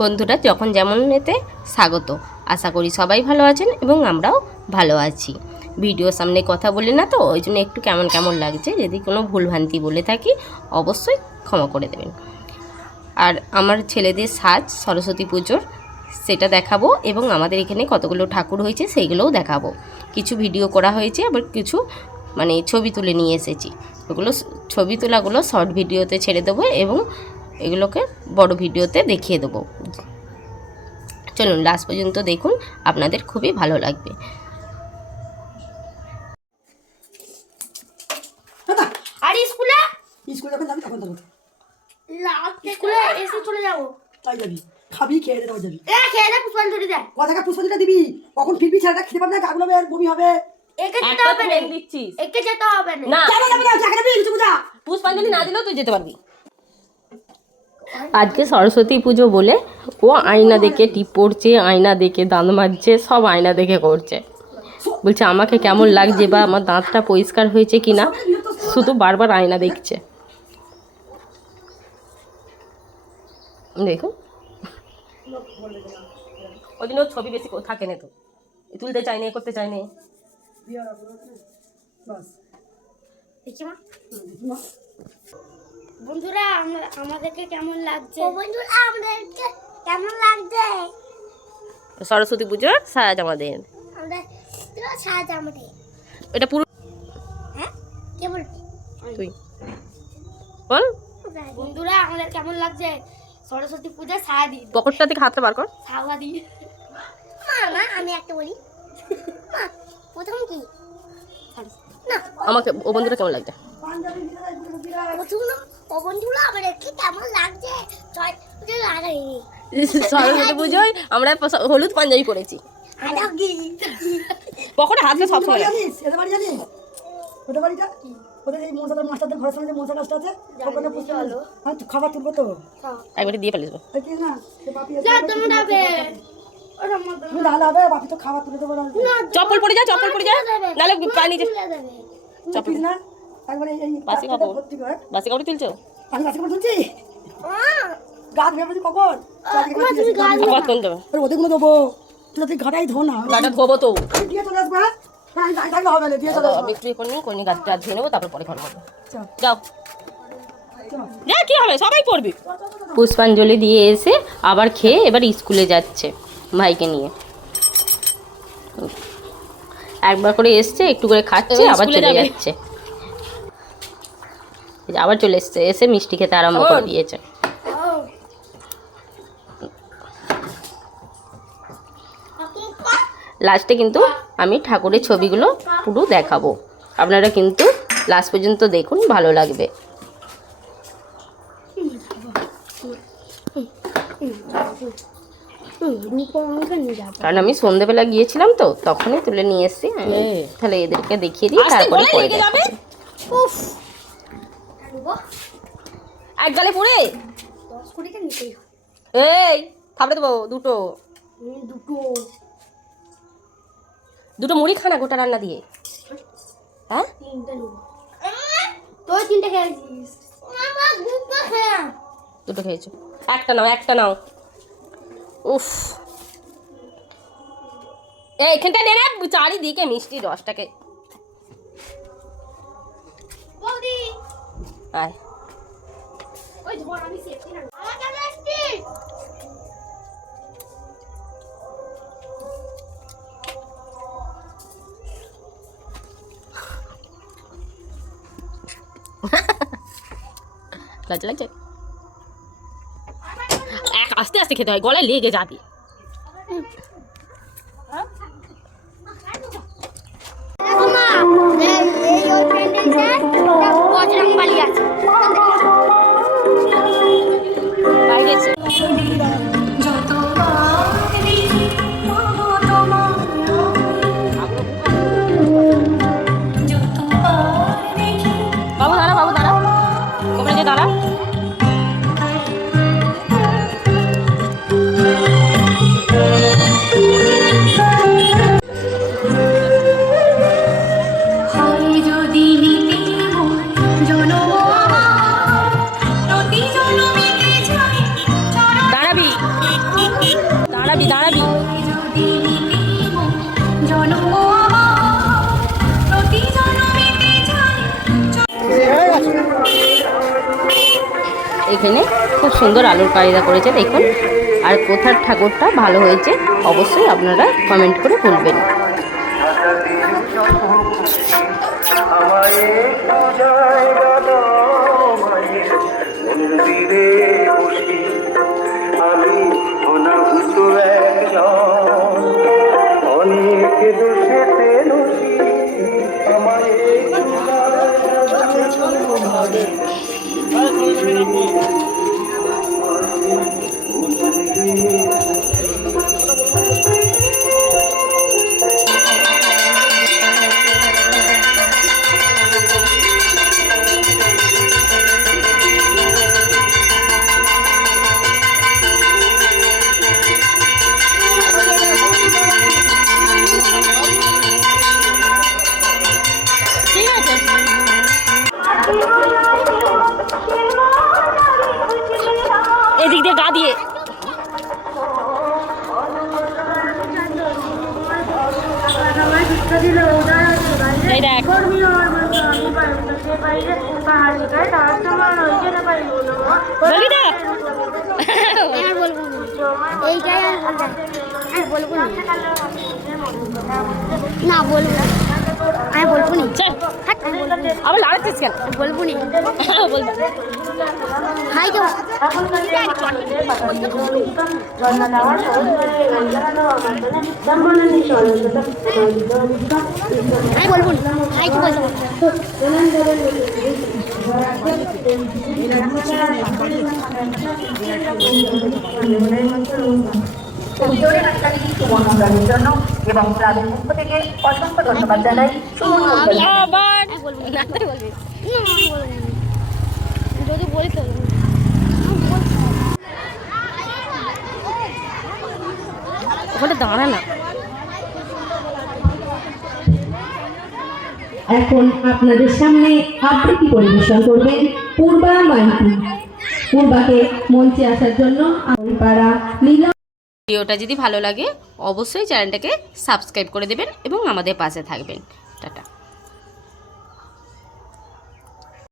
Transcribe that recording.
বন্ধুরা যখন যেমন এতে স্বাগত। আশা করি সবাই ভালো আছেন এবং আমরাও ভালো আছি। ভিডিও সামনে কথা বলি না তো ওই জন্য একটু কেমন কেমন লাগছে, যদি কোনো ভুলভ্রান্তি বলে থাকি অবশ্যই ক্ষমা করে দেবেন। আর আমার ছেলেদের সাজ সরস্বতী পুজোর সেটা দেখাবো এবং আমাদের এখানে কতগুলো ঠাকুর হয়েছে সেইগুলোও দেখাবো। কিছু ভিডিও করা হয়েছে, আবার কিছু ছবি তুলে নিয়ে এসেছি। ওগুলো ছবি তোলাগুলো শর্ট ভিডিওতে ছেড়ে দেবো এবং এগুলোকে বড় ভিডিওতে দেখিয়ে দেবো। চলুন লাস্ট পর্যন্ত দেখুন, আপনাদের খুবই ভালো লাগবে। আর স্কুলে যখন যাবি তখন যাবো। স্কুলে এসে চলে যাবো। তাই যাবি, খাবি, খেয়ে দে, তবে যাবি। খেয়ে দে, পুষ্পাঞ্জলি দে। কথাটা পুষ্পাঞ্জলিটা দিবি, কখন ফিরবি ছেলেটা খেতে পারবে না, গাগুলো বের বমি হবে। একে যেতে হবে না, দিচ্ছিস একে যেতে হবে না। না কেন যাবে না, টাকা দেবি কিছু বুঝা। পুষ্পাঞ্জলি না দিলেও তুই যেতে পারবি। আজকে সরস্বতী পুজো বলে ও আয়না দেখে টিপ পড়ছে, আয়না দেখে দাঁত মাজছে, সব আয়না দেখে করছে। বলছে আমাকে কেমন লাগছে বা আমার দাঁতটা পরিষ্কার হয়েছে কিনা, শুধু বারবার আয়না দেখছে। দেখুন ওই দিন ওর ছবি বেশি থাকে না, তো তুলতে চাই না, করতে চাই না। দেখি মা, বন্ধুরা আমাদেরকে কেমন লাগছে? বন্ধুরা আমাদেরকে কেমন লাগছে? সরস্বতী পুজোর সাজ আমাদের, সাজ আমাদের এটা পুরো। হ্যাঁ কে বলবি? তুই বল। বন্ধুরা আমাদের কেমন লাগছে সরস্বতী পূজা? সারাদি পকেটটা থেকে হাতটা বার কর। সারাদি মা আমি একটা বলি। মা প্রথম কি না আমাকে ও বন্ধুরা কেমন লাগছে? প্রথম ও বন্ধুরা আমাদেরকে কেমন লাগছে লাগাইনি। সরস্বতী পুজোয় আমরা হলুদ পাঞ্জাবি পরেছি। পকেটে হাতটা সবসময় জানিস এদের বাড়ি জানিস? ওদের বাড়িটা ওদের এই মশাদের মাস্টারদের ঘরের সামনে যে মশা গাছটা আছে, ওখানে পুষ্পা হ্যাঁ খাবার তুলবো তো একবারে দিয়ে পালিস। দেখিস না সে বাপি তুমি তাহলে হবে, বাপি তো খাবার তুলে দেবো। চপ্পল পরে যা, চপ্পল পরে যা, নাহলে পানি চপ্পল না একবারে এই বাসি কাপড়, বাসি কাপড় তুলছো? আমি বাসি কাপড় তুলছি, গাছ ভেবেছি কখন আবার কোন দেবে? ওদেরগুলো দেবো, তুই ঘাটাই ধো না, গাটা ধোবো তো। দিয়ে চলে আসবো। হ্যাঁ থাকলে হবে না, দিয়ে চলে আসবো। বিক্রি করে নিই, কোনি গাছটা ধুয়ে নেবো, তারপর পরে খাবো। যাও যা, কি হবে সবাই পড়বি। পুষ্পাঞ্জলি দিয়ে এসে আবার খেয়ে এবার স্কুলে যাচ্ছে ভাইকে নিয়ে। একবার করে এসছে, একটু করে খাচ্ছে, আবার চলে যাচ্ছে। আবার চলে এসছে, এসে মিষ্টি খেতে আরম্ভ করে দিয়েছে। লাস্টে কিন্তু আমি ঠাকুরের ছবিগুলো পুরো দেখাবো, আপনারা কিন্তু লাস্ট পর্যন্ত দেখুন, ভালো লাগবে। কারণ আমি সন্ধ্যেবেলা গিয়েছিলাম তো, তখনই তুলে নিয়ে এসেছি। তাহলে এদেরকে দেখিয়ে দিই, তারপরে পরে দেখাবো। এক গালে পড়ে এই খাবে দেবো দুটো দুটো মুড়ি খানা গোটা রান্না দিয়ে। হ্যাঁ তুই তিনটে খেয়েছিস, দুটো খেয়েছো, একটা নাও, একটা নাও। উফ এইখানটা নে রে, চারিদিকে মিষ্টি রসটাকে। আয় ওই ধর আমি সেফটি না আমার কাছে আসছিস। লজ্জা লাগছে? আস্তে আস্তে খেতে হয়, গলায় লেগে যাবে। বজরংবলী আছে বাইরে বাবু দাঁড়া, বাবু দাঁড়া, ওখানে যে দাঁড়া। দাঁড়াবি। এখানে খুব সুন্দর আলুর কায়দা করেছে দেখুন। আর কোথার ঠাকুরটা ভালো হয়েছে অবশ্যই আপনারা কমেন্ট করে বলবেন। এদিক দিয়ে গা দিয়ে এই দেখ না বলবো না, আমি বলবো নি। আবার লাড়াচ্ছিস কেন? বলবো নি, বলবো হাই তো আমি বলবো নি, হাই কি বলবো। এবং ক্লাবের পক্ষ থেকে অসংখ্য ধন্যবাদ জানাই। আবার যদি বলি তো ওখানে দাঁড়া না। এখন আপনাদের সামনে আবৃত্তি পরিবেশন করবেন পূর্বা মাইতি। পূর্বাকে মঞ্চে আসার জন্য পাড়া লীলা। ভিডিওটা যদি ভালো লাগে অবশ্যই চ্যানেলটাকে সাবস্ক্রাইব করে দেবেন এবং আমাদের পাশে থাকবেন। টাটা।